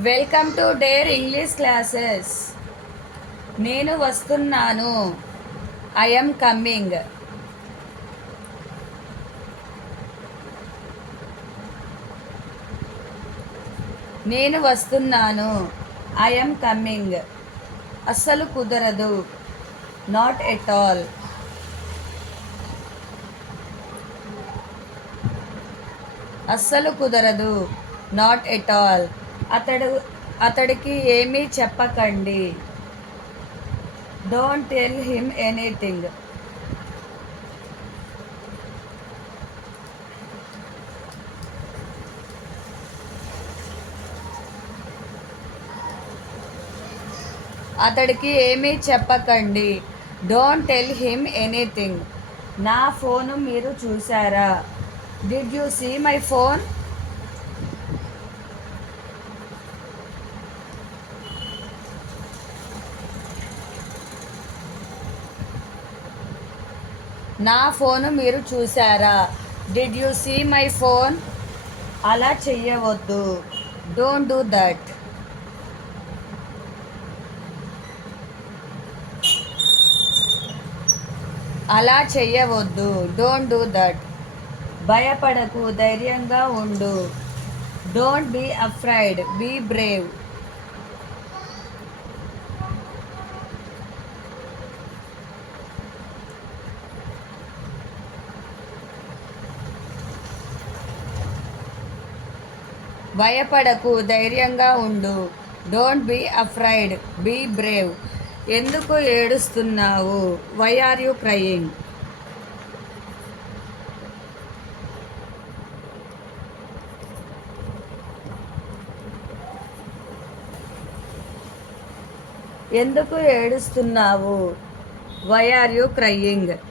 Welcome to dare English classes. నేను వస్తున్నాను. I'm coming. నేను వస్తున్నాను. I'm coming. అస్సలు కుదరదు. Not at all. అస్సలు కుదరదు. Not at all. అతడికి ఏమీ చెప్పకండి. Don't tell him anything. అతడికి ఏమీ చెప్పకండి. Don't tell him anything. నా ఫోను మీరు చూసారా? Did you see my phone? నా ఫోను మీరు చూసారా? Did you see my phone? అలా చెయ్యవద్దు. Don't do that. అలా చెయ్యవద్దు. Don't do that. భయపడకు, ధైర్యంగా ఉండు. Don't be afraid, be brave. భయపడకు, ధైర్యంగా ఉండు. Don't be afraid, be brave. ఎందుకు ఏడుస్తున్నావు? Why are you crying? ఎందుకు ఏడుస్తున్నావు? Why are you crying?